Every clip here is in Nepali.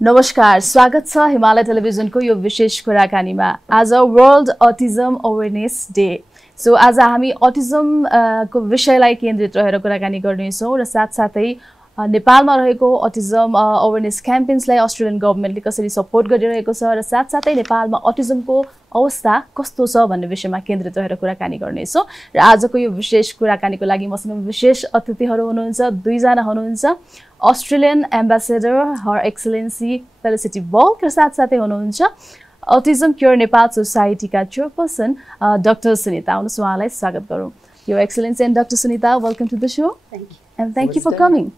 नमस्कार स्वागत छ हिमालय टेलिभिजनको यो विशेष कुराकानीमा आज world autism awareness day so आज हामी अटिजम को विषयलाई केन्द्रित रहेर कुराकानी गर्नेछौं र साथसाथै नेपालमा रहेको अटिजम अवेयरनेस क्याम्पेन्सलाई अस्ट्रेलियन गभर्नमेन्टले कसरी सपोर्ट गरिरहेको छ र साथसाथै नेपालमा अटिजमको अवस्था कस्तो छ भन्ने विषयमा केन्द्रित रहेर कुराकानी गर्नेछौं र आजको यो विशेष कुराकानीको लागि मसँग विशेष अतिथिहरू हुनुहुन्छ दुई जना हुनुहुन्छ Australian Ambassador, Her Excellency Felicity Vogue र साथसाथै हुनुहुन्छ Autism Cure Nepal Society का chairperson Dr. Sunita. आउनुहोस् उहाँलाई स्वागत गरौँ. Your Excellency and Dr. Sunita, welcome to the show. Thank you. And thank you for coming.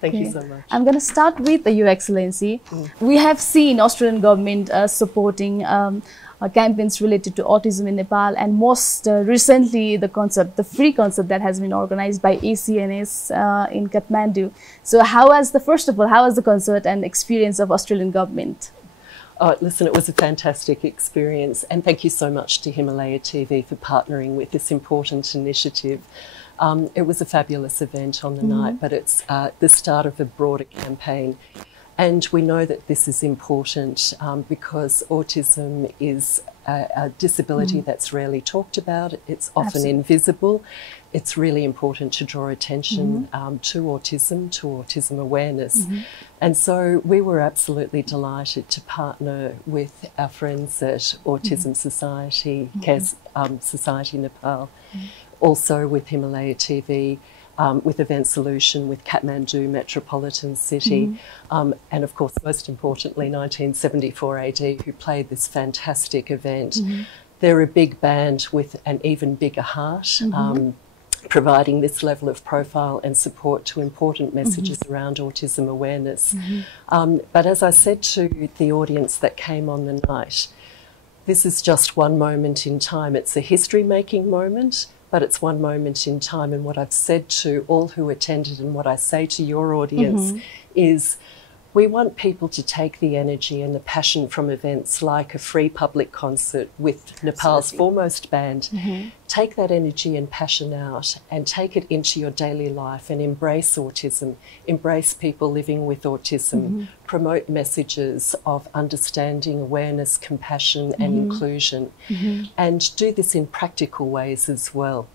Thank you so much. I'm going to start with Your Excellency. We have seen Australian government supporting campaigns related to autism in Nepal, and most recently the free concert that has been organized by ACNS in Kathmandu. So how was the concert and experience of Australian government? Listen, it was a fantastic experience, and thank you so much to Himalaya TV for partnering with this important initiative. It was a fabulous event on the night, but it's the start of a broader campaign. And we know that this is important because autism is a disability that's rarely talked about. It's often invisible. It's really important to draw attention to autism awareness. And so we were absolutely delighted to partner with our friends at Autism Society, Society Nepal, also with Himalaya TV, with Event Solution, with Kathmandu Metropolitan City, and of course, most importantly, 1974 AD, who played this fantastic event. They're a big band with an even bigger heart, providing this level of profile and support to important messages around autism awareness. But as I said to the audience that came on the night, this is just one moment in time. It's a history-making moment, but it's one moment in time. And what I've said to all who attended and what I say to your audience is we want people to take the energy and the passion from events like a free public concert with Nepal's foremost band. Take that energy and passion out and take it into your daily life and embrace autism, embrace people living with autism, promote messages of understanding, awareness, compassion and inclusion, and do this in practical ways as well.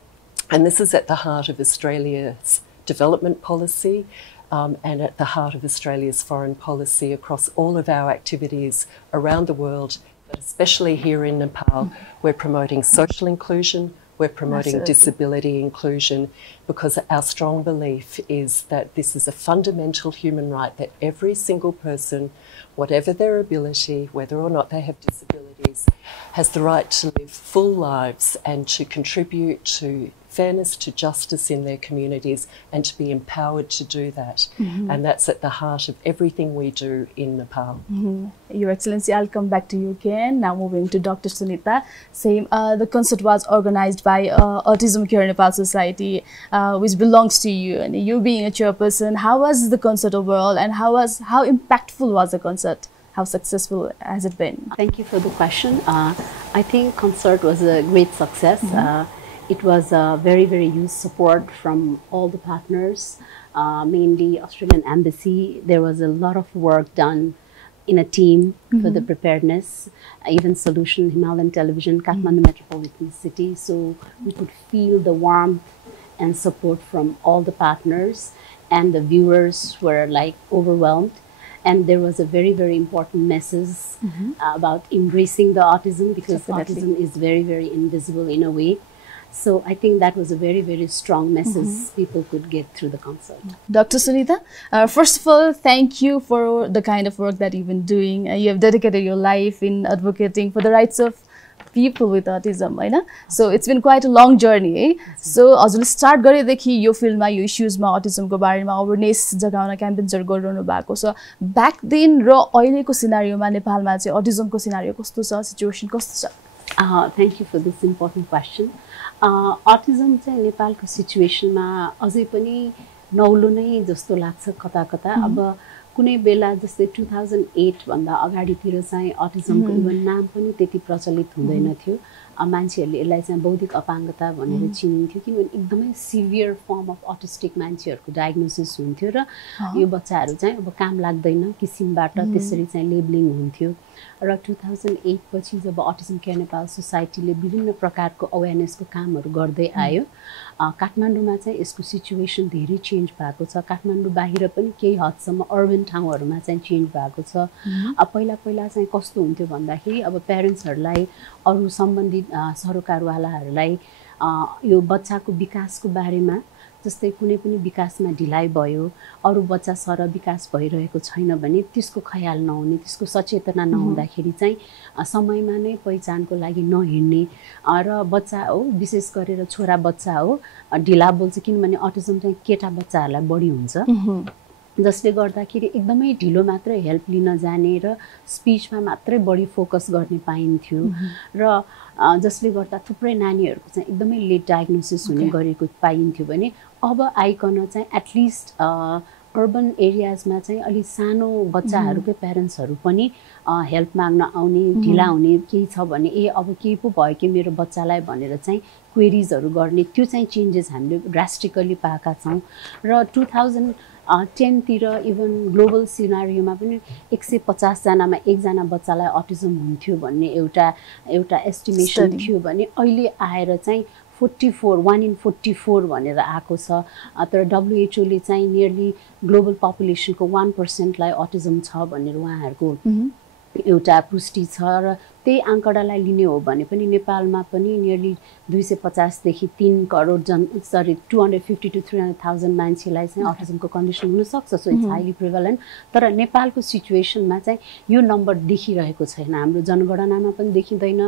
And this is at the heart of Australia's development policy, and at the heart of Australia's foreign policy across all of our activities around the world, but especially here in Nepal. We're promoting social inclusion, we're promoting disability inclusion, because our strong belief is that this is a fundamental human right, that every single person, whatever their ability, whether or not they have disabilities, has the right to live full lives and to contribute to fairness, to justice in their communities, and to be empowered to do that. And that's at the heart of everything we do in Nepal. Your Excellency, I'll come back to you again. Now moving to Dr. Sunita. Same, the concert was organized by Autism Cure Nepal Society, which belongs to you. And you being a chairperson, how was the concert overall, and how impactful was the concert? How successful has it been? Thank you for the question. I think concert was a great success. It was a very, very huge support from all the partners, mainly Australian Embassy. There was a lot of work done in a team for the preparedness, even Solution, Himalayan Television, Kathmandu Metropolitan City. So we could feel the warmth and support from all the partners, and the viewers were like overwhelmed. And there was a very, very important message about embracing the autism, because autism is very, very invisible in a way. So I think that was a very, very strong message people could get through the concert. Dr. Sunita, first of all, thank you for the kind of work that you've been doing. You have dedicated your life in advocating for the rights of people with autism, right? So it's been quite a long journey. Eh? So as we start गरेदेखि यो फिल्डमा यो इश्यूजमा अटिजमको बारेमा अवेयरनेस जगाउन क्याम्पेन्सहरु गरिरहनु भएको छ. ब्याक देन र अहिलेको सिनारियोमा नेपालमा चाहिँ अटिजमको सिनारियो कस्तो छ, सिचुएसन कस्तो छ? Thank you for this important question. Autism चाहिँ नेपालको सिचुएसनमा अझै पनि नौलो नै जस्तो लाग्छ कता कता। अब कुनै बेला जस्तै 2008 भन्दा अगाडितिर चाहिँ अटिजमको इभन नाम पनि त्यति प्रचलित हुँदैन थियो। मान्छेहरूले यसलाई चाहिँ बौद्धिक अपाङ्गता भनेर चिनिन्थ्यो, किनभने एकदमै सिभियर फर्म अफ अटिस्टिक मान्छेहरूको डायग्नोसिस हुन्थ्यो र यो बच्चाहरू चाहिँ अब काम लाग्दैन किसिमबाट त्यसरी चाहिँ लेबलिङ हुन्थ्यो। र 2008 पछि जब अटिजम केयर नेपाल सोसाइटीले विभिन्न प्रकारको अवेरनेसको कामहरू गर्दै आयो, काठमाडौँमा चाहिँ यसको सिचुएसन धेरै चेन्ज भएको छ। काठमाडौँ बाहिर पनि केही हदसम्म अर्बन ठाउँहरूमा चाहिँ चेन्ज भएको छ। पहिला पहिला चाहिँ कस्तो हुन्थ्यो भन्दाखेरि अब प्यारेन्ट्सहरूलाई अरू सम्बन्धित सरोकारवालाहरूलाई यो बच्चाको विकासको बारेमा, जस्तै कुनै पनि विकासमा ढिलाइ भयो, अरू बच्चा सर विकास भइरहेको छैन भने त्यसको ख्याल नहुने, त्यसको सचेतना नहुँदाखेरि चाहिँ समयमा नै पहिचानको लागि नहिँड्ने र बच्चा हो, विशेष गरेर छोरा बच्चा हो ढिला बोल्छ, किनभने अटिजम चाहिँ केटा बच्चाहरूलाई बढी हुन्छ, जसले गर्दाखेरि एकदमै ढिलो मात्रै हेल्प लिन जाने र स्पिचमा मात्रै बढी फोकस गर्ने पाइन्थ्यो र जसले गर्दा थुप्रै नानीहरूको चाहिँ एकदमै लेट डायग्नोसिस हुने गरेको पाइन्थ्यो भने अब आइकन चाहिँ एटलिस्ट अर्बन एरियाजमा चाहिँ अलि सानो बच्चाहरूकै प्यारेन्ट्सहरू पनि हेल्प माग्न आउने, ढिला हुने केही छ भने अब केही पो भयो कि मेरो बच्चालाई भनेर चाहिँ क्वेरिजहरू गर्ने, त्यो चाहिँ चेन्जेस हामीले ड्रास्टिकली पाएका छौँ। र 2010 तिर इभन ग्लोबल सिनारियोमा पनि 150 जनामा एकजना बच्चालाई अटिजम हुन्थ्यो भन्ने एउटा एस्टिमेसन थियो भने अहिले आएर चाहिँ 44 1 in 44 भनेर आएको छ। तर WHO ले चाहिँ नियरली ग्लोबल पपुलेसनको 1% लाई अटिजम छ भनेर उहाँहरूको एउटा पुष्टि छ र त्यही आंकडालाई लिने हो भने पनि नेपालमा पनि नियरली 250 देखि 3 करोड 250 to 300,000 मान्छेलाई चाहिँ अटिजमको कन्डिसन हुन सक्छ। So it's highly prevalent. तर नेपालको सिचुएसनमा चाहिँ यो नम्बर देखिरहेको छैन, हाम्रो जनगणनामा पनि देखिँदैन,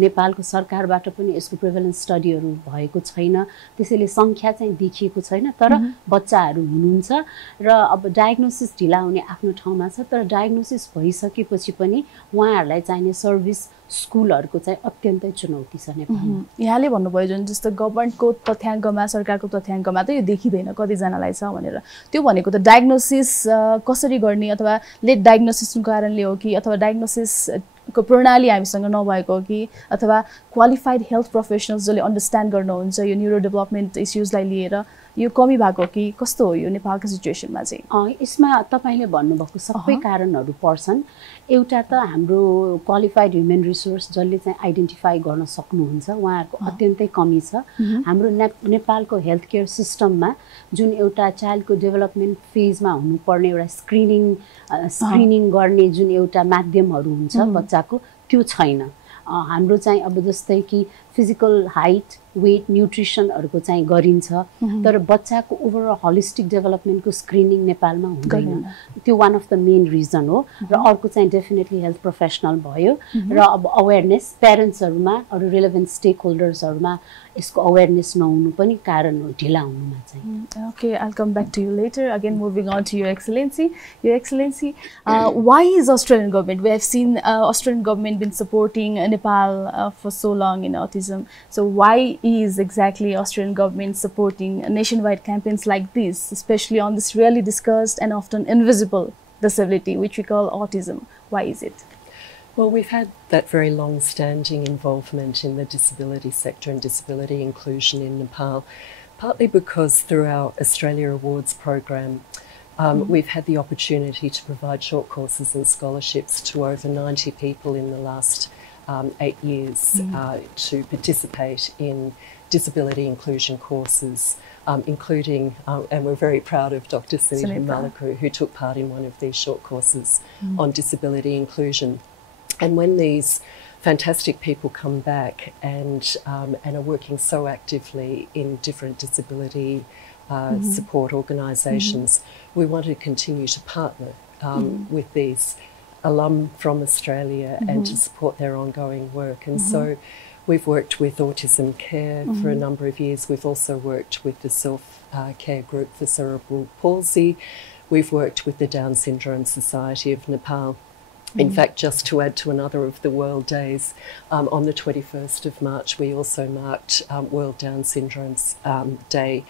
नेपालको सरकारबाट पनि यसको प्रिभलेन्स स्टडीहरू भएको छैन, त्यसैले संख्या चाहिँ देखिएको छैन। तर बच्चाहरू हुनुहुन्छ र अब डायग्नोसिस ढिला हुने आफ्नो ठाउँमा छ, तर डायग्नोसिस भइसकेपछि पनि उहाँहरूलाई चाहिने सर्भिस स्कुलहरूको चाहिँ अत्यन्तै चुनौती छ नेपालमा। यहाँले भन्नुभयो जुन जस्तो गभर्नमेन्टको तथ्याङ्कमा, सरकारको तथ्याङ्कमा त यो देखिँदैन कतिजनालाई छ भनेर, त्यो भनेको त डायग्नोसिस कसरी गर्ने अथवा लेट डायग्नोसिसको कारणले हो कि अथवा डायग्नोसिसको प्रणाली हामीसँग नभएको हो कि अथवा क्वालिफाइड हेल्थ प्रोफेसनल्स जसले अन्डरस्ट्यान्ड गर्नुहुन्छ यो न्युरो डेभलपमेन्ट इस्युजलाई लिएर यो कमी भएको कि कस्तो हो यो नेपालको सिचुएसनमा चाहिँ? यसमा तपाईँले भन्नुभएको सबै कारणहरू पर्छन्। एउटा त हाम्रो क्वालिफाइड ह्युमन रिसोर्स जसले चाहिँ आइडेन्टिफाई गर्न सक्नुहुन्छ उहाँहरूको अत्यन्तै कमी छ। हाम्रो नेपालको हेल्थ केयर सिस्टममा जुन एउटा चाइल्डको डेभलपमेन्ट फेजमा हुनुपर्ने एउटा स्क्रिनिङ गर्ने जुन एउटा माध्यमहरू हुन्छ बच्चाको, त्यो छैन। हाम्रो चाहिँ अब जस्तै कि फिजिकल हाइट, वेट, न्युट्रिसनहरूको चाहिँ गरिन्छ, तर बच्चाको ओभरअल होलिस्टिक डेभलपमेन्टको स्क्रिनिङ नेपालमा हुँदैन। त्यो one of the main reason हो। र अर्को चाहिँ डेफिनेटली हेल्थ प्रोफेसनल भयो र अब अवेरनेस प्यारेन्ट्सहरूमा, अरू रिलेभेन्ट स्टेक होल्डर्सहरूमा यसको अवेरनेस नहुनु पनि कारण हो ढिला हुनुमा चाहिँ। Okay, I'll come back to you later. Again, moving on to Your Excellency. Your Excellency, why is Australian government? We have seen Australian government been supporting Nepal for so long in autism. So why is exactly Australian government supporting nationwide campaigns like this, especially on this rarely discussed and often invisible disability, which we call autism? Why is it? Well, we've had that very long-standing involvement in the disability sector and disability inclusion in Nepal, partly because through our Australia Awards program, we've had the opportunity to provide short courses and scholarships to over 90 people in the last 8 years to participate in disability inclusion courses, including, and we're very proud of Dr. Sunita Malaku, who took part in one of these short courses on disability inclusion. And when these fantastic people come back and are working so actively in different disability support organisations, we want to continue to partner with these alum from Australia and to support their ongoing work. And so we've worked with Autism Care for a number of years. We've also worked with the self-care group for cerebral palsy. We've worked with the Down Syndrome Society of Nepal. In fact, just to add to another of the World Days, on the 21st of March, we also marked World Down Syndrome's Day.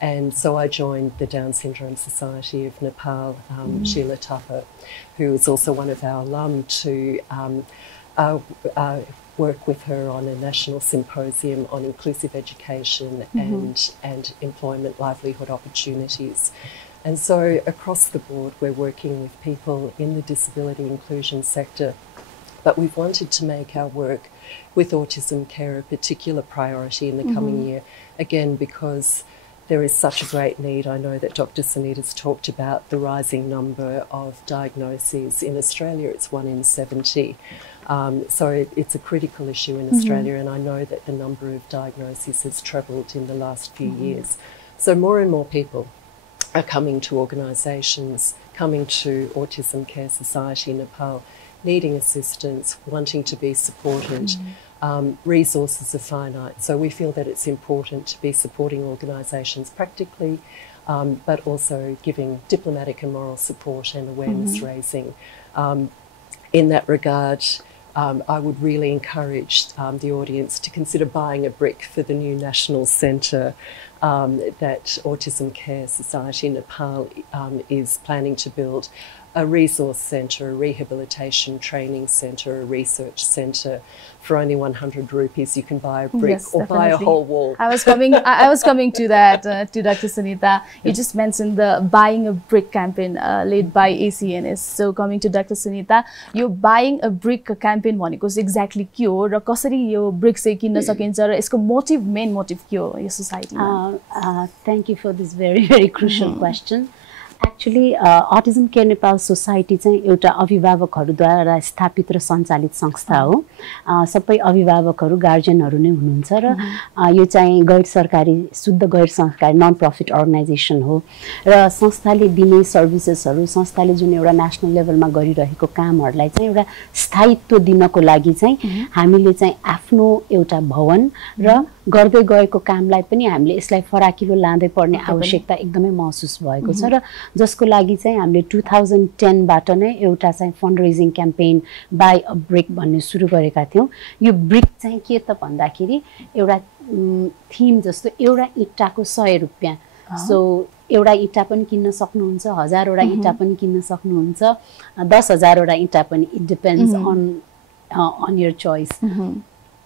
And so I joined the Down Syndrome Society of Nepal, Sheila Tapa, who is also one of our alum, to work with her on a national symposium on inclusive education and employment livelihood opportunities. And so across the board, we're working with people in the disability inclusion sector, but we've wanted to make our work with autism care a particular priority in the coming year, again, because there is such a great need. I know that Dr. Sunita's talked about the rising number of diagnoses. In Australia, it's 1 in 70. So it's a critical issue in Australia, and I know that the number of diagnoses has trebled in the last few years. So more and more people are coming to organisations, coming to Autism Care Society Nepal, needing assistance, wanting to be supported. Resources are finite, so we feel that it's important to be supporting organisations practically, but also giving diplomatic and moral support and awareness raising. In that regard, I would really encourage the audience to consider buying a brick for the new National Centre that Autism Care Society Nepal is planning to build. A resource centre, a rehabilitation training centre, a research centre. For only 100 rupees, you can buy a brick or buy a whole wall. I was coming to that, to Dr. Sunita. You just mentioned the buying a brick campaign led by ACNS. So coming to Dr. Sunita, you buying a brick campaign भनेको चाहिँ exactly के हो र कसरी यो brick चाहिँ किन्न सकिन्छ र यसको motive, main motive के हो यो society-मा? Thank you for this very, very crucial question. Actually, Autism Care Nepal Society चाहिँ एउटा अभिभावकहरूद्वारा स्थापित र सञ्चालित संस्था हो. सबै अभिभावकहरू गार्जियनहरू नै हुनुहुन्छ र यो चाहिँ गैर सरकारी शुद्ध गैर सरकारी नन प्रफिट अर्गनाइजेसन हो र संस्थाले दिने सर्भिसेसहरू संस्थाले जुन एउटा नेशनल लेभलमा गरिरहेको कामहरूलाई चाहिँ एउटा स्थायित्व दिनको लागि चाहिँ हामीले चाहिँ आफ्नो एउटा भवन र गर्दै गएको कामलाई पनि हामीले यसलाई फराकिलो लाँदै पर्ने आवश्यकता एकदमै महसुस भएको छ र जसको लागि चाहिँ हामीले 2010 बाट नै एउटा चाहिँ fund raising campaign by a brick भन्ने सुरु गरेका थियौं. यो ब्रिक चाहिँ के त भन्दाखेरि एउटा थीम जस्तो एउटा इट्टाको 100 रुपैयाँ. सो एउटा इट्टा पनि किन्न सक्नुहुन्छ, 1000 वटा इट्टा पनि किन्न सक्नुहुन्छ, 10000 वटा इट्टा पनि. It depends on your choice.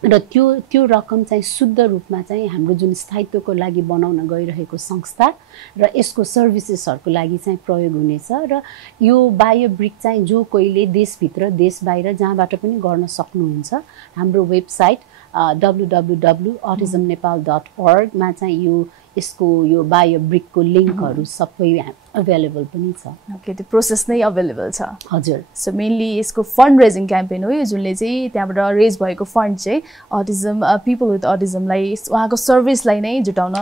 र त्यो रकम चाहिँ शुद्ध रूपमा चाहिँ हाम्रो जुन स्थायित्वको लागि बनाउन गइरहेको संस्था र यसको सर्भिसेसहरुको लागि चाहिँ प्रयोग हुनेछ र यो बायो ब्रिक चाहिँ जो कोहीले देशभित्र देश बाहिर जहाँबाट पनि गर्न सक्नुहुन्छ. हाम्रो वेबसाइट www.autismnepal.org मा चाहिँ यसको यो बायो ब्रिकको लिंकहरु सबै अवेलेबल पनि छ. ओके, त्यो प्रोसेस नै अवेलेबल छ. हजुर. सो मेनली यसको फन्ड रेजिङ क्याम्पेन हो यो जुनले चाहिँ त्यहाँबाट रेज भएको फन्ड चाहिँ अटिजम पिपल विथ अटिजमलाई उहाँको सर्भिसलाई नै जुटाउन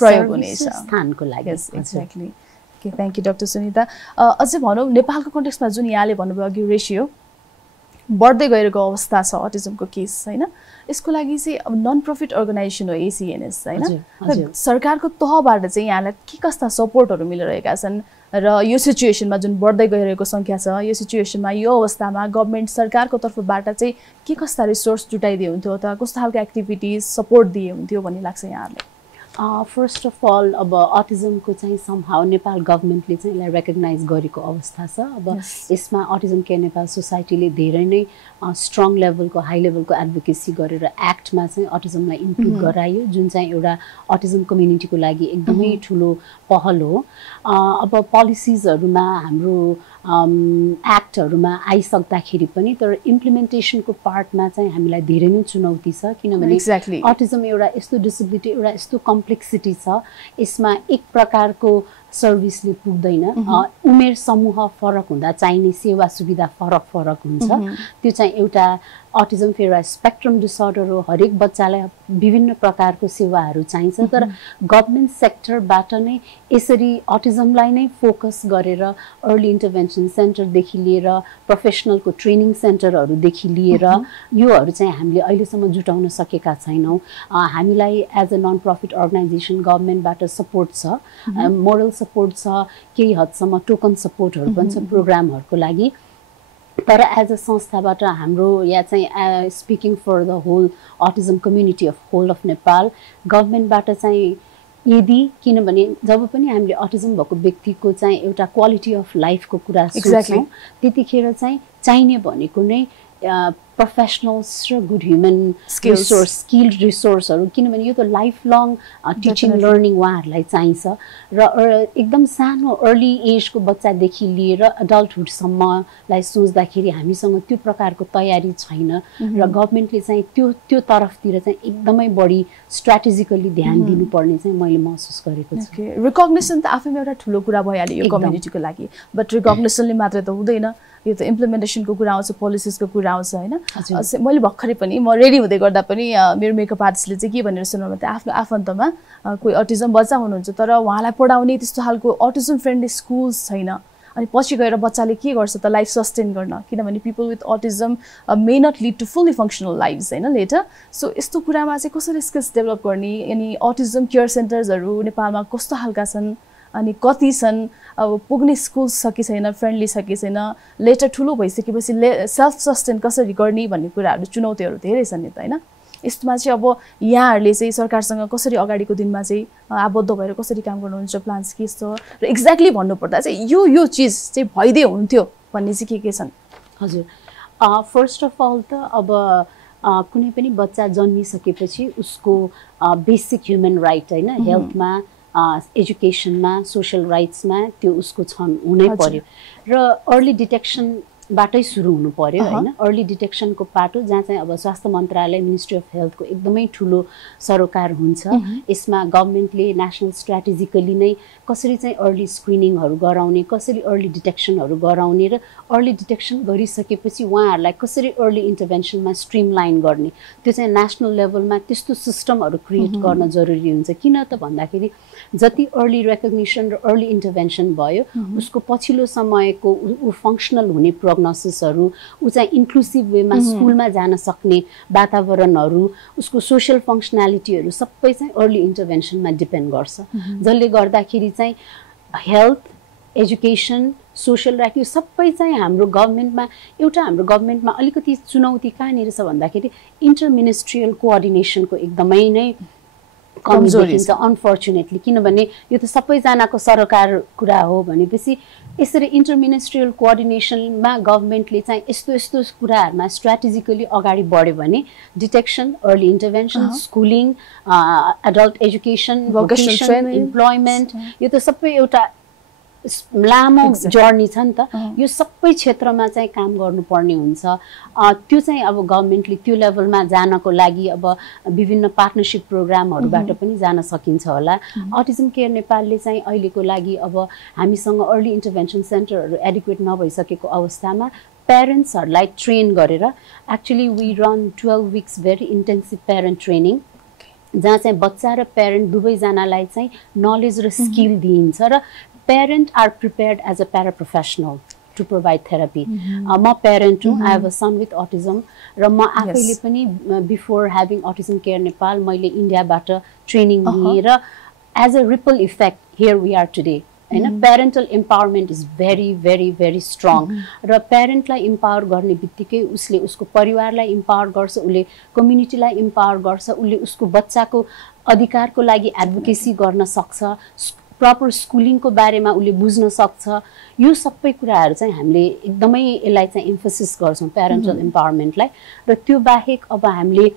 प्रयोग हुनेछ स्थानको लागि. Exactly. Okay, thank you doctor Sunita. अझै भनौं नेपालको कन्टेक्स्टमा जुन यहाँले भन्नुभयो अघि रेशियो बढ्दै गएको अवस्था छ अटिजमको केस हैन, यसको लागि चाहिँ अब नन प्रफिट अर्गनाइजेसन हो एसीएनएस हैन. सरकारको तहबाट चाहिँ यहाँलाई के कस्ता सपोर्टहरु मिलिरहेका छन् र यो सिचुएसनमा जुन बढ्दै गएको संख्या छ यो सिचुएसनमा यो अवस्थामा गभर्नमेन्ट सरकारको तर्फबाट चाहिँ के कस्ता रिसोर्स जुटाइदिए हुन्थ्यो अथवा कस्ता खालको एक्टिभिटीज सपोर्ट दिए हुन्थ्यो भन्ने लाग्छ यहाँलाई? फर्स्ट अफ अल अब अटिजमको चाहिँ समहाउ नेपाल गभर्नमेन्टले चाहिँ यसलाई रेकग्नाइज गरेको अवस्था छ. अब यसमा अटिजम केयर नेपाल सोसाइटीले धेरै नै स्ट्रङ लेभलको हाई लेभलको एडभोकेसी गरेर एक्टमा चाहिँ अटिजमलाई इन्क्लुड गरायो जुन चाहिँ एउटा अटिजम कम्युनिटीको लागि एकदमै ठुलो पहल हो. अब पोलिसिजहरुमा हाम्रो एक्टहरुमा आइसक्दाखेरि पनि तर इम्प्लिमेन्टेसनको पार्टमा चाहिँ हामीलाई धेरै नै चुनौती छ किनभने अटिजम एउटा यस्तो डिसेबिलिटी एउटा यस्तो कम्प्लेक्सिटी छ. यसमा एक प्रकारको सर्भिसले पुग्दैन. उमेर समूह फरक हुँदा चाहिने सेवा सुविधा फरक फरक हुन्छ. त्यो चाहिँ एउटा अटिजम फेरि स्पेक्ट्रम डिसअर्डर हो. हरेक बच्चालाई विभिन्न प्रकारको सेवाहरू चाहिन्छ तर गभर्नमेन्ट सेक्टरबाट नै यसरी अटिजमलाई नै फोकस गरेर अर्ली इन्टरभेन्सन सेन्टरदेखि लिएर प्रोफेसनलको ट्रेनिङ सेन्टरहरूदेखि लिएर योहरू चाहिँ हामीले अहिलेसम्म जुटाउन सकेका छैनौँ. हामीलाई as a non profit organisation गभर्नमेन्टबाट सपोर्ट छ, मोरल सपोर्ट छ, केही हदसम्म टोकन सपोर्टहरू पनि छ प्रोग्रामहरूको लागि. तर एज अ संस्थाबाट हाम्रो या चाहिँ speaking for the whole autism community of whole of Nepal गभर्नमेन्टबाट चाहिँ यदि किनभने जब पनि हामीले अटिजम भएको व्यक्तिको चाहिँ एउटा क्वालिटी अफ लाइफको कुरा सोच्छौँ त्यतिखेर चाहिँ चाहिने भनेको नै प्रोफेसनल्स र गुड ह्युमन रिसोर्स स्किल्ड रिसोर्सहरू किनभने यो त लाइफ लङ टिचिङ लर्निङ उहाँहरूलाई चाहिन्छ र एकदम सानो अर्ली एजको बच्चादेखि लिएर एडल्टहुडसम्मलाई सोच्दाखेरि हामीसँग त्यो प्रकारको तयारी छैन र गभर्नमेन्टले चाहिँ त्यो तर्फतिर चाहिँ एकदमै बढी स्ट्राटेजिकली ध्यान दिनुपर्ने चाहिँ मैले महसुस गरेको छु रिकग्निसन त आफैमा एउटा ठुलो कुरा भइहाल्यो यो कम्युनिटीको लागि बट रिकग्निसनले मात्रै त हुँदैन यो त इम्प्लिमेन्टेसनको कुरा आउँछ पोलिसिसको कुरा आउँछ होइन मैले भर्खरै पनि म रेडी हुँदै गर्दा पनि मेरो मेकअप आर्टिस्टले चाहिँ के भनेर सुनाउनु भने आफ्नो आफन्तमा कोही अटिजम बच्चा हुनुहुन्छ तर उहाँलाई पढाउने त्यस्तो खालको अटिजम फ्रेन्डली स्कुल्स छैन अनि पछि गएर बच्चाले के गर्छ त लाइफ सस्टेन गर्न किनभने people with autism may not lead to fully functional lifes होइन लेटर सो यस्तो कुरामा चाहिँ कसरी स्किल्स डेभलप गर्ने अनि अटिजम केयर सेन्टर्सहरू नेपालमा कस्तो खालका छन् अनि कति छन् अब पुग्ने स्कुल्स छ कि छैन फ्रेन्डली छ कि छैन लेटर ठुलो भइसकेपछि सेल्फ सस्टेन कसरी गर्ने भन्ने कुराहरू चुनौतीहरू धेरै छन् नि त होइन यस्तोमा चाहिँ अब यहाँहरूले चाहिँ सरकारसँग कसरी अगाडिको दिनमा चाहिँ आबद्ध भएर कसरी काम गर्नुहुन्छ प्लान्स के छ र एक्ज्याक्टली भन्नुपर्दा चाहिँ यो चिज चाहिँ भइदिए हुन्थ्यो भन्ने चाहिँ के छन् हजुर फर्स्ट अफ अल त अब कुनै पनि बच्चा जन्मिसकेपछि उसको बेसिक ह्युमन राइट होइन हेल्थमा एजुकेसनमा सोशल राइट्समा त्यो उसको हुनै पर्यो र अर्ली डिटेक्सनबाटै सुरु हुनु पर्यो होइन अर्ली डिटेक्सनको पाटो जहाँ चाहिँ अब स्वास्थ्य मन्त्रालय मिनिस्ट्री अफ हेल्थको एकदमै ठुलो सरोकार हुन्छ यसमा गभर्नमेन्टले नेसनल स्ट्राटेजिकली नै कसरी चाहिँ अर्ली स्क्रिनिङहरू गराउने कसरी अर्ली डिटेक्सनहरू गराउने र अर्ली डिटेक्सन गरिसकेपछि उहाँहरूलाई कसरी अर्ली इन्टरभेन्सनमा स्ट्रिमलाइन गर्ने त्यो चाहिँ नेसनल लेभलमा त्यस्तो सिस्टमहरू क्रिएट गर्न जरुरी हुन्छ किन त भन्दाखेरि जति अर्ली रेकग्निसन र अर्ली इन्टरभेन्सन भयो उसको पछिल्लो समयको ऊ फङ्सनल हुने प्रोग्नोसिसहरू ऊ चाहिँ इन्क्लुसिभ वेमा स्कुलमा जान सक्ने वातावरणहरू उसको सोसल फङ्सनालिटीहरू सबै चाहिँ अर्ली इन्टरभेन्सनमा डिपेन्ड गर्छ जसले गर्दाखेरि चाहिँ हेल्थ एजुकेसन सोसल राइट यो सबै चाहिँ हाम्रो गभर्नमेन्टमा अलिकति चुनौती कहाँनिर छ भन्दाखेरि इन्टरमिनिस्ट्रियल कोअर्डिनेसनको एकदमै नै कमी देखिन्छ अनफर्चुनेटली किनभने यो त सबैजनाको सरकार कुरा हो भनेपछि यसरी इन्टरमिनिस्ट्रियल कोअर्डिनेसनमा गभर्नमेन्टले चाहिँ यस्तो कुराहरूमा स्ट्राटेजिकली अगाडि बढ्यो भने detection early intervention schooling adult education vocation employment यो त सबै एउटा लामो जर्नी छ नि त यो सबै क्षेत्रमा चाहिँ काम गर्नुपर्ने हुन्छ त्यो चाहिँ अब गभर्नमेन्टले त्यो लेभलमा जानको लागि अब विभिन्न पार्टनरसिप प्रोग्रामहरूबाट पनि जान सकिन्छ होला अटिजम केयर नेपालले चाहिँ अहिलेको लागि अब हामीसँग अर्ली इन्टरभेन्सन सेन्टरहरू एडिक्वेट नभइसकेको अवस्थामा प्यारेन्ट्सहरूलाई ट्रेन गरेर actually we run 12 weeks very intensive parent training जहाँ चाहिँ बच्चा र प्यारेन्ट दुवैजनालाई चाहिँ नलेज र स्किल दिइन्छ र parents are prepared as a paraprofessional to provide therapy. म parent हुँ, I have a son with autism र म आफैले पनि before having Autism Care Nepal मैले इन्डियाबाट ट्रेनिङ लिएर as a ripple effect here we are today. हैन parental empowerment is very very very strong र प्यारेन्टलाई इम्पावर गर्ने बित्तिकै उसले उसको परिवारलाई इम्पावर गर्छ उसले कम्युनिटीलाई इम्पावर गर्छ उसले उसको बच्चाको अधिकारको लागि एडभोकेसी गर्न सक्छ प्रपर स्कुलिङको बारेमा उसले बुझ्न सक्छ यो सबै कुराहरू चाहिँ हामीले एकदमै यसलाई चाहिँ एम्फसिस गर्छौं प्यारेन्टल एम्पावरमेन्टलाई र त्यो बाहेक अब हामीले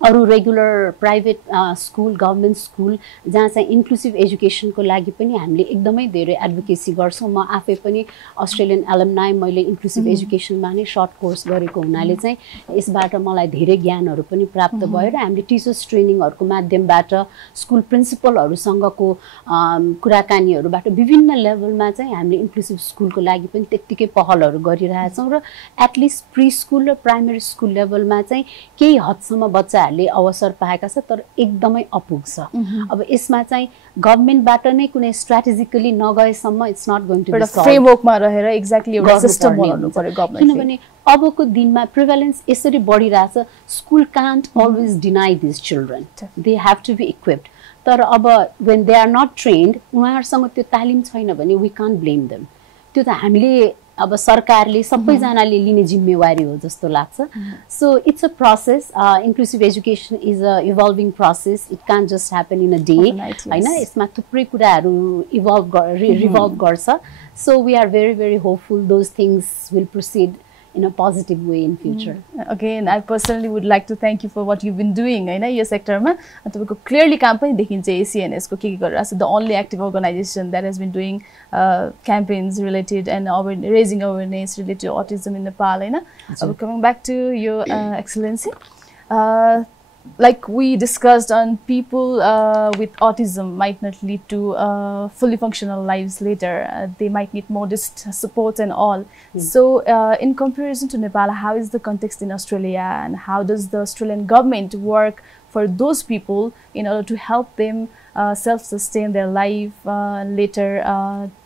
अरु regular private school government school जहाँ चाहिँ इन्क्लुसिभ एजुकेसनको लागि पनि हामीले एकदमै धेरै एडभोकेसी गर्छौं म आफै पनि अस्ट्रेलियन एलुमनाइ मैले इन्क्लुसिभ एजुकेसनमा नै सर्ट कोर्स गरेको हुनाले चाहिँ यसबाट मलाई धेरै ज्ञानहरू पनि प्राप्त भयो र हामीले टिचर्स ट्रेनिङहरुको माध्यमबाट स्कुल प्रिन्सिपलहरुसँगको कुराकानीहरुबाट विभिन्न लेभलमा चाहिँ हामीले इन्क्लुसिभ स्कुलको लागि पनि त्यतिकै पहलहरु गरिरहेछौं र एटलिस्ट प्री स्कुल र प्राइमरी स्कुल लेभलमा चाहिँ केही हदसम्म बच्चा अवसर पाएका छ तर एकदमै अपुग छ अब यसमा चाहिँ गभर्नमेन्टबाट नै कुनै स्ट्र्याटेजिकली नगएसम्म it's not going to be solve फ्रेमवर्कमा रहेर एक्ज्याक्टली एउटा सिस्टम बनाउनु पर्यो गभर्नमेन्टले किनभने अबको दिनमा प्रिभलेन्स यसरी बढिरहेछ school can't always deny this children they have to be equipped तर अब when they are not trained उहाँहरुसँग त्यो तालिम छैन भने वी कान्ट ब्लेम देम त्यो त हामीले अब सरकारले सबैजनाले लिने जिम्मेवारी हो जस्तो लाग्छ so it's a process inclusive education is a evolving process it can't just happen in a day हैन यसमा थुप्रै कुराहरू रिभल्भ गर्छ so we are very very hopeful those things will proceed in a positive way in future. Again, I personally would like to thank you for what you've been doing in your sector. Clearly, campaign ACNS the only active organization that has been doing campaigns related and raising awareness related to autism in Nepal. Coming back to your Excellency. Like we discussed on people with autism might not lead to fully functional lives later. They might need modest support and all. So in comparison to Nepal, how is the context in Australia and how does the Australian government work for those people in order to help them self-sustain their life later,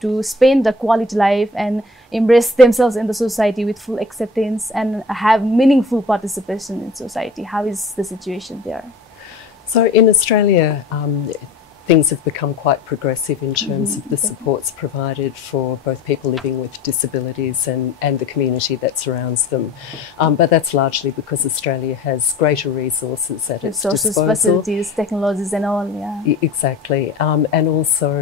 to spend a quality life and embrace themselves in the society with full acceptance and have meaningful participation in society? How is the situation there? So in Australia, things have become quite progressive in terms of the supports provided for both people living with disabilities and the community that surrounds them. But that's largely because Australia has greater resources at its disposal. Facilities, technologies and all, yeah. Exactly. And also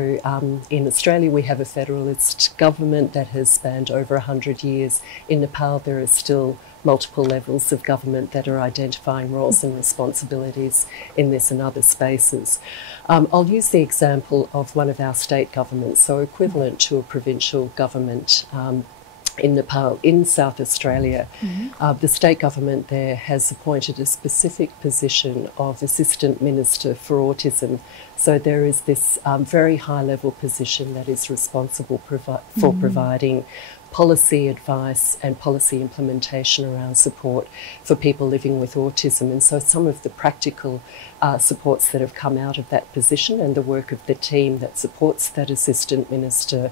in Australia we have a federalist government that has spanned over 100 years. In Nepal there are still multiple levels of government that are identifying roles and responsibilities in this and other spaces. I'll use the example of one of our state governments, so equivalent to a provincial government in Nepal, in South Australia. The state government there has appointed a specific position of Assistant Minister for Autism. So there is this very high-level position that is responsible for providing policy advice and policy implementation around support for people living with autism. And so some of the practical supports that have come out of that position and the work of the team that supports that Assistant Minister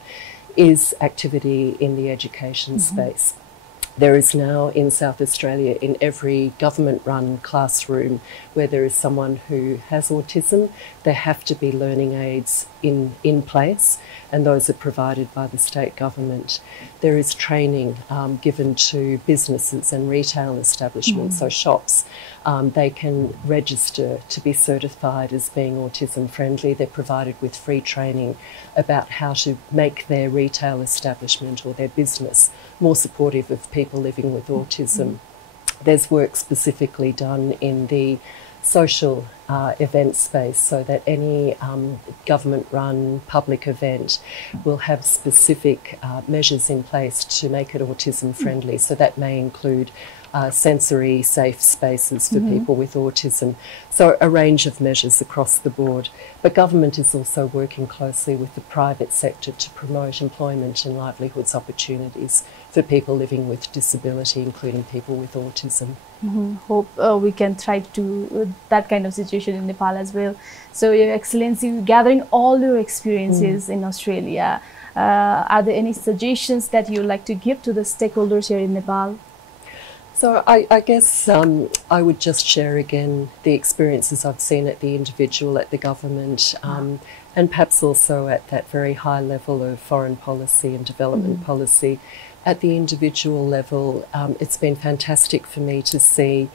is activity in the education space. There is now in South Australia, in every government-run classroom where there is someone who has autism, there have to be learning aids in place, and those are provided by the state government. There is training given to businesses and retail establishments, so shops. They can register to be certified as being autism friendly. They're provided with free training about how to make their retail establishment or their business more supportive of people living with autism. There's work specifically done in the social event space so that any government-run public event will have specific measures in place to make it autism friendly. So that may include sensory safe spaces for people with autism. So a range of measures across the board. But government is also working closely with the private sector to promote employment and livelihoods opportunities for people living with disability, including people with autism. Hope we can thrive to that kind of situation in Nepal as well. So Your Excellency, gathering all your experiences in Australia, are there any suggestions that you would like to give to the stakeholders here in Nepal? So I guess I would just share again the experiences I've seen at the individual, at the government, and perhaps also at that very high level of foreign policy and development policy. At the individual level, it's been fantastic for me to see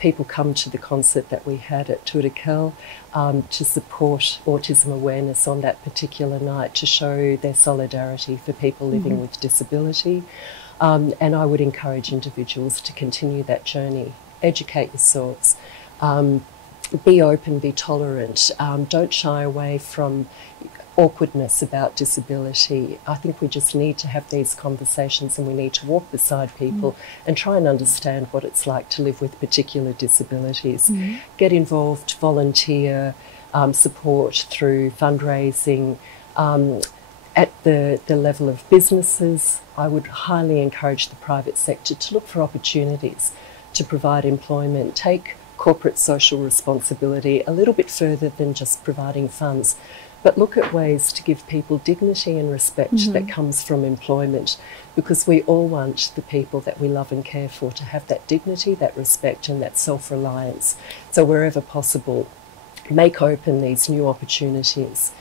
people come to the concert that we had at Terai to support autism awareness on that particular night, to show their solidarity for people living with disability. And I would encourage individuals to continue that journey. Educate yourselves. Be open, be tolerant. Don't shy away from awkwardness about disability. I think we just need to have these conversations and we need to walk beside people and try and understand what it's like to live with particular disabilities. Get involved, volunteer, support through fundraising. At the level of businesses, I would highly encourage the private sector to look for opportunities to provide employment, take corporate social responsibility a little bit further than just providing funds, but look at ways to give people dignity and respect that comes from employment, because we all want the people that we love and care for to have that dignity, that respect and that self-reliance. So wherever possible, make open these new opportunities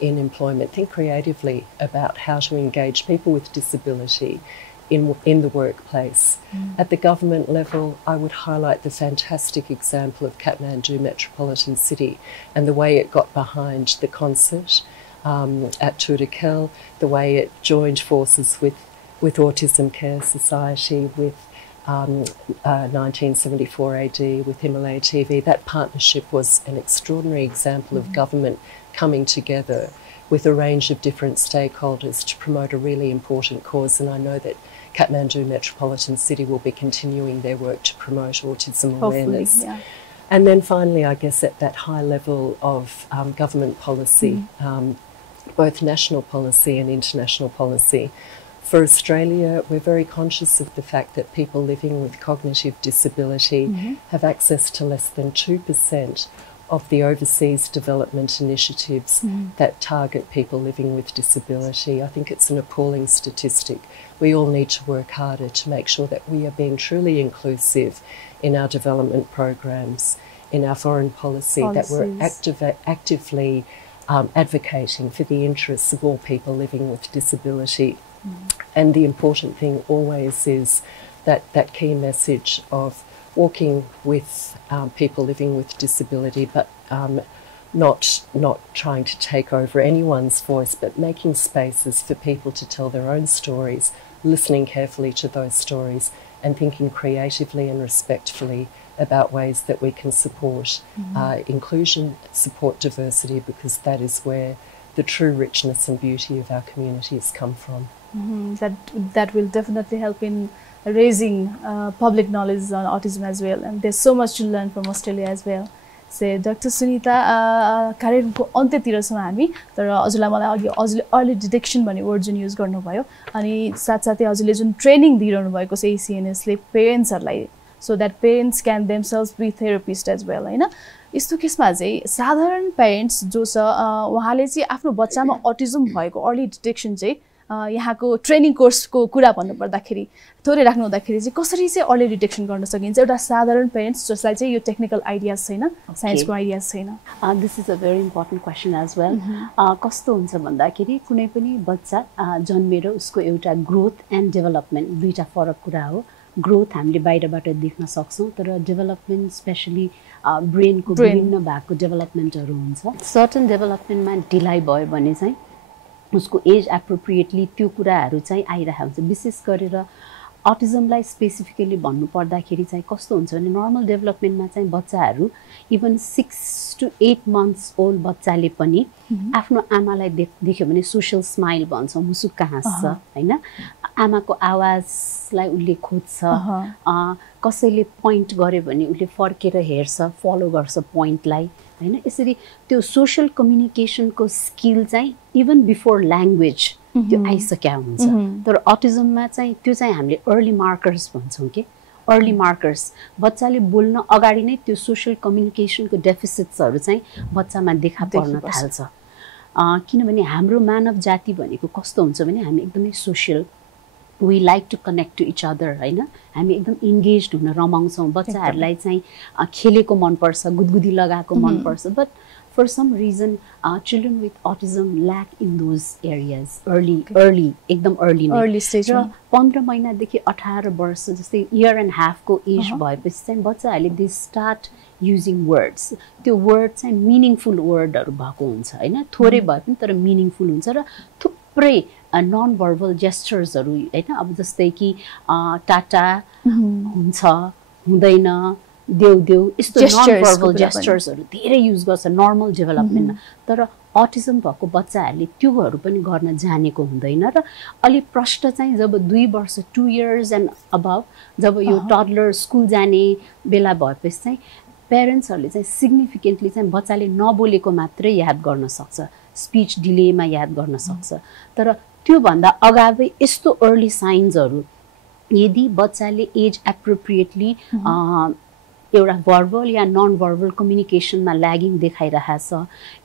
in employment. Think creatively about how to engage people with disability in the workplace. At the government level, I would highlight the fantastic example of Kathmandu Metropolitan City and the way it got behind the concert at Tudakel, the way it joined forces with Autism Care Society, with 1974 AD, with Himalaya TV. That partnership was an extraordinary example of government coming together with a range of different stakeholders to promote a really important cause, and I know that Kathmandu Metropolitan City will be continuing their work to promote autism awareness. Yeah. And then finally, I guess at that high level of government policy, both national policy and international policy. For Australia, we're very conscious of the fact that people living with cognitive disability have access to less than 2% of the overseas development initiatives that target people living with disability. I think it's an appalling statistic. We all need to work harder to make sure that we are being truly inclusive in our development programs, in our foreign policy, that we're actively advocating for the interests of all people living with disability. And the important thing always is that key message of walking with people living with disability, but not trying to take over anyone's voice, but making spaces for people to tell their own stories, listening carefully to those stories, and thinking creatively and respectfully about ways that we can support inclusion, support diversity, because that is where the true richness and beauty of our communities come from. That will definitely help in raising public knowledge on autism as well, and there's so much to learn from Australia as well. So, Dr. Sunita, कार्यक्रमको अन्त्यतिर छौं हामी, तर हजुरलाई मलाई अघि अर्ली डिटेक्सन भन्ने वर्ड जुन युज गर्नुभयो, अनि साथसाथै हजुरले जुन ट्रेनिङ दिइरहनु भएको छ ACNS ले पेरेन्ट्सहरुलाई, so that parents can themselves be therapists as well, हैन? यस्तो केसमा चाहिँ साधारण पेरेन्ट्स जो छ उहाँले चाहिँ आफ्नो बच्चामा अटिज्म भएको अर्ली डिटेक्सन चाहिँ यहाँको ट्रेनिङ कोर्सको कुरा भन्नु पर्दाखेरि थोरै राख्नु हुँदाखेरि चाहिँ कसरी चाहिँ अर्ली डिटेक्सन गर्न सकिन्छ एउटा साधारण पेरेन्ट्स जसलाई चाहिँ यो टेक्निकल आइडियाज छैन, साइन्सको आइडियाज छैन? This is a very important question as well. कस्तो हुन्छ भन्दाखेरि कुनै पनि बच्चा जन्मेर उसको एउटा ग्रोथ एन्ड डेभलपमेन्ट दुईटा फरक कुरा हो. ग्रोथ हामीले बाहिरबाट देख्न सक्छौँ, तर डेभलपमेन्ट स्पेसली ब्रेनको विभिन्न भागको डेभलपमेन्टहरू हुन्छ. सर्टन डेभलपमेन्टमा ढिलाइ भयो भने चाहिँ उसको एज एप्रोप्रिएटली त्यो कुराहरू चाहिँ आइरहेको हुन्छ. विशेष गरेर अटिजमलाई स्पेसिफिकली भन्नु पर्दाखेरि चाहिँ कस्तो हुन्छ भने नर्मल डेभलपमेन्टमा चाहिँ बच्चाहरू इभन 6 to 8 months ओल्ड बच्चाले पनि आफ्नो आमालाई देख्यो भने सोशल स्माइल भन्छ, मुसुक्क हाँस्छ, हैन? आमाको आवाजलाई उसले खोज्छ, कसैले पोइन्ट गर्यो भने उसले फर्केर हेर्छ, फलो गर्छ पोइन्टलाई, हैन? यसरी त्यो सोशल कम्युनिकेसनको स्किल चाहिँ इभन बिफोर ल्याङ्ग्वेज त्यो आइसक्या हुन्छ. तर अटिजममा चाहिँ त्यो चाहिँ हामीले अर्ली मार्कर्स भन्छौँ के, अर्ली मार्कर्स. बच्चाले बोल्न अगाडि नै त्यो सोशल कम्युनिकेसनको डेफिसिट्सहरू चाहिँ बच्चामा देखा पर्न थाल्छ. किनभने हाम्रो मानव जाति भनेको कस्तो हुन्छ भने हामी एकदमै social, we like to connect to each other, हैन? हामी एकदम इन्गेज्ड हुन रमाउँछौँ. बच्चाहरूलाई चाहिँ खेलेको मनपर्छ, गुदगुदी लगाएको मनपर्छ. But for some reason children with autism lack in those areas early एकदम early stage. र 15 महिनादेखि 18 वर्ष जस्तै year and half को एज भएपछि चाहिँ बच्चाहरूले they start using words. त्यो वर्ड चाहिँ मिनिङफुल वर्डहरू भएको हुन्छ, हैन? थोरै भए पनि तर मिनिङफुल हुन्छ र थुप्रै नन भर्बल जेस्चर्सहरू, हैन? अब जस्तै कि टाटा हुन्छ, हुँदैन, देउ देउ, यस्तो नन भर्बल जेस्चर्सहरू धेरै युज गर्छ नर्मल डेभलपमेन्टमा. तर अटिजम भएको बच्चाहरूले त्योहरू पनि गर्न जानेको हुँदैन. र अलि प्रष्ट चाहिँ जब 2 वर्ष 2 years एन्ड अबभ जब यो टडलर स्कुल जाने बेला भएपछि चाहिँ पेरेन्ट्सहरूले चाहिँ सिग्निफिकेन्टली चाहिँ बच्चाले नबोलेको मात्रै याद गर्न सक्छ, स्पिच डिलेमा याद गर्न सक्छ. तर त्योभन्दा अगावै यस्तो अर्ली साइन्सहरू यदि बच्चाले एज एप्रोप्रिएटली एउटा भर्बल या नन भर्बल कम्युनिकेसनमा ल्यागिङ देखाइरहेछ,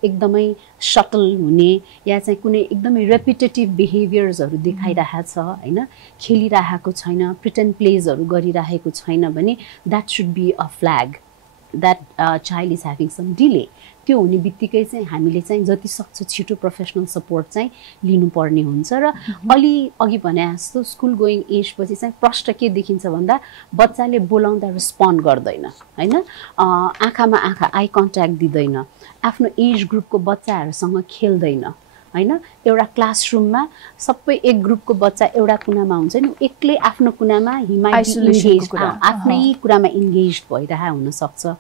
एकदमै सटल हुने या चाहिँ कुनै एकदमै रेपिटेटिभ बिहेभियर्सहरू देखाइरहेछ, हैन? खेलिरहेको छैन, प्रिटेन्ड प्लेजहरू गरिरहेको छैन भने that should be a flag that child is having some delay. त्यो हुने बित्तिकै चाहिँ हामीले चाहिँ जति सक्छ छिटो प्रोफेसनल सपोर्ट चाहिँ लिनुपर्ने हुन्छ र अलि अघि भने जस्तो स्कुल गोइङ एज पछि चाहिँ प्रश्न के देखिन्छ भन्दा बच्चाले बोलाउँदा रेस्पोन्ड गर्दैन हैन आँखामा आँखा आई कन्ट्याक्ट दिँदैन आफ्नो एज ग्रुपको बच्चाहरूसँग खेल्दैन हैन एउटा क्लासरुममा सबै एक ग्रुपको बच्चा एउटा कुनामा हुन्छ नि एक्लै आफ्नो कुनामा आफ्नै कुरामा इन्गेज भइरहेको हुन सक्छ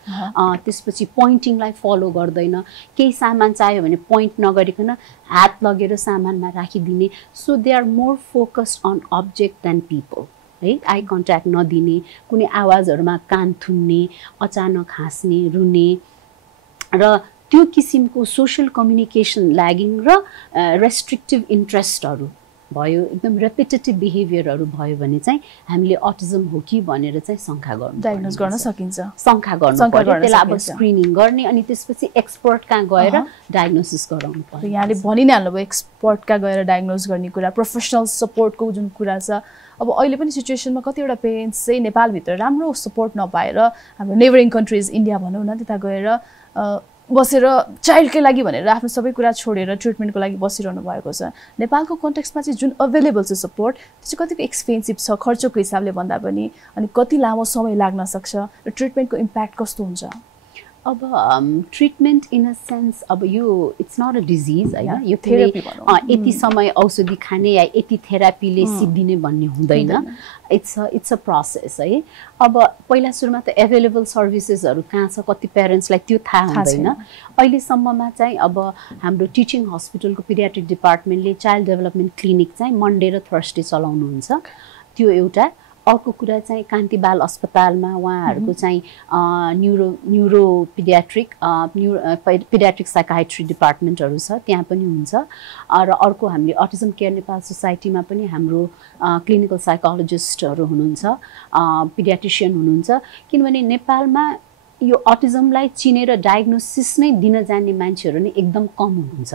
त्यसपछि पोइन्टिङलाई फलो गर्दैन केही सामान चाहियो भने पोइन्ट नगरिकन हात लगेर सामानमा राखिदिने so they are more focused on object than people है आई कन्ट्याक्ट नदिने कुनै आवाजहरुमा कान थुन्ने अचानक हाँस्ने रुने र त्यो किसिमको सोशल कम्युनिकेसन ल्यागिङ र रेस्ट्रिक्टिभ इन्ट्रेस्टहरु भयो एकदम रेपिटेटिभ बिहेभियरहरु भयो भने चाहिँ हामीले अटिजम हो कि भनेर चाहिँ शंका गर्नु डायग्नोज गर्न सकिन्छ शंका गर्नु पर्यो त्यसलाई अब स्क्रिनिङ गर्ने अनि त्यसपछि एक्सपर्ट कहाँ गएर डायग्नोसिस गराउनु पर्यो यहाँले भनि नै हाल्नुभयो एक्सपर्ट कहाँ गएर डायग्नोज गर्ने कुरा प्रोफेसनल सपोर्टको जुन कुरा छ अब अहिले पनि सिचुएसनमा कतिवटा पेरेन्ट्स चाहिँ नेपाल भित्र राम्रो सपोर्ट नपाएर हाम्रो नेबरिङ कन्ट्रीज इन्डिया भनौं न त्यता गएर बसेर चाइल्डकै लागि भनेर आफ्नो सबै कुरा छोडेर ट्रिटमेन्टको लागि बसिरहनु भएको छ नेपालको कन्टेक्स्टमा चाहिँ जुन अवेलेबल छ सपोर्ट त्यो चाहिँ कतिको एक्सपेन्सिभ छ खर्चको हिसाबले भन्दा पनि अनि कति लामो समय लाग्न सक्छ र ट्रिटमेन्टको इम्प्याक्ट कस्तो हुन्छ अब ट्रिटमेन्ट इन अ सेन्स अब यो इट्स नट अ डिजिज हैन यो थेरापी यति समय औषधि खाने या यति थेरापीले सिद्धिने भन्ने हुँदैन इट्स अ प्रोसेस है अब पहिला सुरुमा त अवेलेबल सर्भिसेसहरु कहाँ छ कति पेरेन्ट्सलाई त्यो थाहा हुँदैन अहिले सम्ममा चाहिँ अब हाम्रो टिचिङ हस्पिटलको पिडियाट्रिक डिपार्टमेन्टले चाइल्ड डेभलपमेन्ट क्लिनिक चाहिँ मन्डे र थर्सडे चलाउनु हुन्छ त्यो एउटा अर्को कुरा चाहिँ कान्ति बाल अस्पतालमा उहाँहरुको चाहिँ न्यूरो पिडियाट्रिक साइकाइट्री डिपार्टमेन्टहरु छ त्यहाँ पनि हुन्छ र अर्को हामीले अटिजम केयर नेपाल सोसाइटीमा पनि हाम्रो क्लिनिकल साइकोलोजिस्टहरु हुनुहुन्छ पिडियाट्रिशियन हुनुहुन्छ किनभने नेपालमा यो अटिजमलाई चिनेर डायग्नोसिस नै दिन जान्ने मान्छेहरु नै एकदम कम हुनुहुन्छ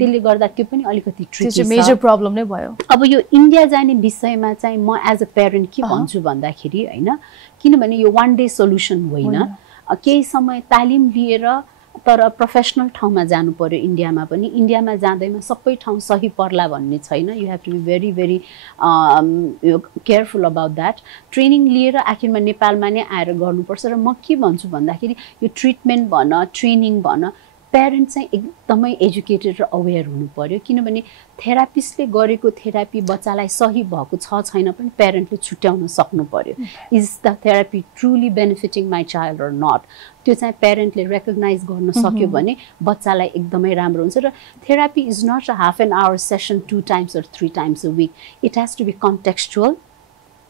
त्यसले गर्दा त्यो पनि अलिकति ट्रिकी छ मेजर प्रब्लम नै भयो अब यो इन्डिया जाने विषयमा चाहिँ म एज अ प्यारेन्ट के भन्छु भन्दाखेरि हैन किनभने यो वान डे सोलुसन होइन केही समय तालिम लिएर तर प्रोफेसनल ठाउँमा जानु पर्यो इन्डियामा पनि इन्डियामा जाँदैमा सबै ठाउँ सही पर्ला भन्ने छैन you have to be very very careful about that training लिएर आखिरमा नेपालमा नै आएर गर्नुपर्छ र म के भन्छु भन्दाखेरि यो ट्रिटमेन्ट भन ट्रेनिङ भन प्यारेन्ट चाहिँ एकदमै एजुकेटेड र अवेयर हुनु पर्यो किनभने थेरापिस्टले गरेको थेरापी बच्चालाई सही भएको छ छैन पनि प्यारेन्टले छुट्याउन सक्नु पर्यो is the therapy truly benefiting my child or not त्यो चाहिँ प्यारेन्टले रेकग्नाइज गर्न सक्यो भने बच्चालाई एकदमै राम्रो हुन्छ र therapy is not a half an hour session 2 times or 3 times a week it has to be contextual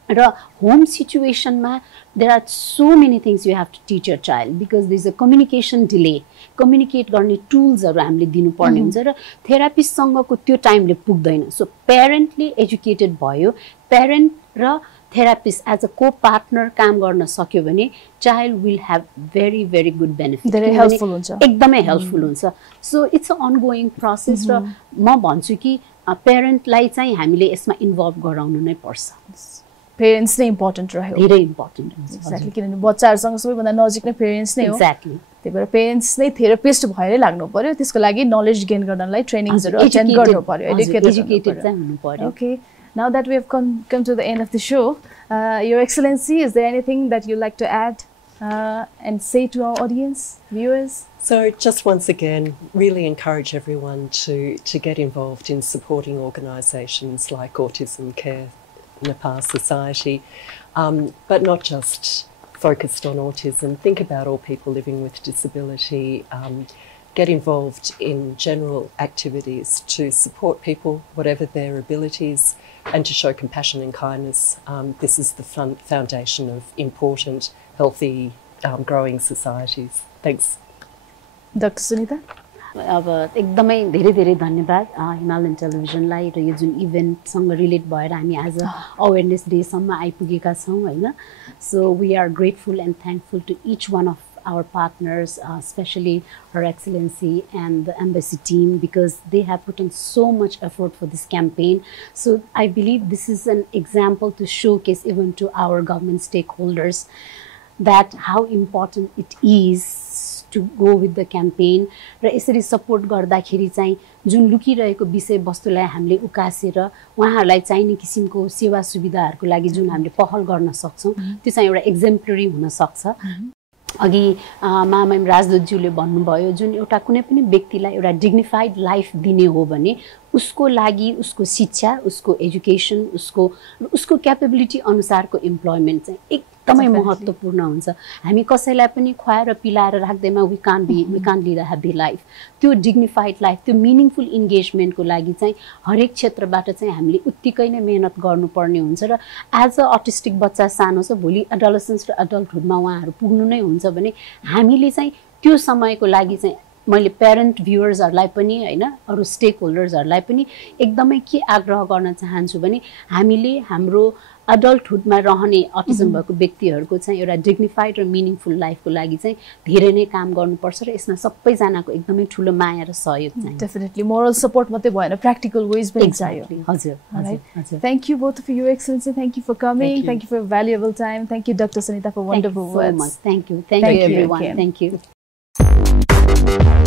र होम सिचुएसनमा there are so many things you have to teach your child because there is a communication delay communicate गर्ने टुल्सहरु हामीले दिनुपर्ने हुन्छ र थेरापिस्टसँगको त्यो टाइमले पुग्दैन सो प्यारेन्टले एजुकेटेड भयो प्यारेन्ट र थेरापिस्ट एज अ को पार्टनर काम गर्न सक्यो भने child will have very very good benefit एकदमै हेल्पफुल हुन्छ so it's a ongoing process र म भन्छु कि प्यारेन्टलाई चाहिँ हामीले यसमा इन्भल्भ गराउनु नै पर्छ पेरेन्ट्स नै इम्पोर्टेन्ट रह्यो धेरै इम्पोर्टेन्ट हुन्छ एक्ज्याक्टली किनभने बच्चाहरुसँग सबैभन्दा नजिक नै पेरेन्ट्स नै हो एक्ज्याक्टली त्यही भएर पेरेन्ट्स नै थेरापिस्ट भएरै लाग्नु पर्यो त्यसको लागि नलेज गेन गर्नलाई ट्रेनिङ्सहरु अटेन्ड गर्नु पर्यो एजुकेटेड चाहिँ हुनु पर्यो okay now that we have come to the end of the show your excellency is there anything that you like to add and say to our audience viewers So just once again, really encourage everyone to get involved in supporting organisations like Autism Care Nepal Society, but not just focused on autism. Think about all people living with disability. Get involved in general activities to support people, whatever their abilities, and to show compassion and kindness. This is the foundation of important, healthy, growing societies. Thanks. Dr. Sunita? अब एकदमै धेरै धेरै धन्यवाद हिमालयन टेलिभिजनलाई र यो जुन इभेन्टसँग रिलेट भएर हामी आज अवेरनेस डे सम्म आइपुगेका छौं हैन so we are grateful and thankful to each one of our partners, especially Her Excellency and the embassy team, because they have put in so much effort for this campaign. So I believe this is an example to showcase even to our government stakeholders that how important it is to go with the campaign र यसरी सपोर्ट गर्दाखेरि चाहिँ जुन लुकिरहेको विषयवस्तुलाई हामीले उकासेर उहाँहरूलाई चाहिने किसिमको सेवा सुविधाहरूको लागि जुन हामीले पहल गर्न सक्छौँ त्यो चाहिँ एउटा एक्जेम्पलरी हुन सक्छ अघि महामहिम राजदूतज्यूले भन्नुभयो जुन एउटा कुनै पनि व्यक्तिलाई एउटा डिग्निफाइड लाइफ दिने हो भने उसको लागि उसको शिक्षा उसको एजुकेसन उसको क्यापेबिलिटी अनुसारको इम्प्लोइमेन्ट चाहिँ एकदमै महत्त्वपूर्ण हुन्छ हामी कसैलाई पनि खुवाएर पिलाएर राख्दैमा we can't lead a happy life त्यो डिग्निफाइड लाइफ त्यो मिनिङफुल इन्गेजमेन्टको लागि चाहिँ हरेक क्षेत्रबाट चाहिँ हामीले उत्तिकै नै मेहनत गर्नुपर्ने हुन्छ र एज अ अटिस्टिक बच्चा सानो छ भोलि एडोलेसेन्स र एडल्टहुडमा उहाँहरू पुग्नु नै हुन्छ भने हामीले चाहिँ त्यो समयको लागि चाहिँ मैले प्यारेन्ट भ्युअर्सहरूलाई पनि हैन अरू स्टेक होल्डर्सहरूलाई पनि एकदमै के आग्रह गर्न चाहन्छु भने हामीले हाम्रो एडल्टहुडमा रहने अटिजम भएको व्यक्तिहरूको चाहिँ एउटा डिग्निफाइड र मिनिङफुल लाइफको लागि चाहिँ धेरै नै काम गर्नुपर्छ र यसमा सबैजनाको एकदमै ठुलो माया र सहयोग चाहिन्छ डेफिनेटली मोरल सपोर्ट मात्रै भएन प्र्याक्टिकल वेज पनि चाहियो हजुर हजुर thank you both of you excellency thank you for coming thank you for valuable time thank you doctor Sanita for wonderful words thank you everyone thank you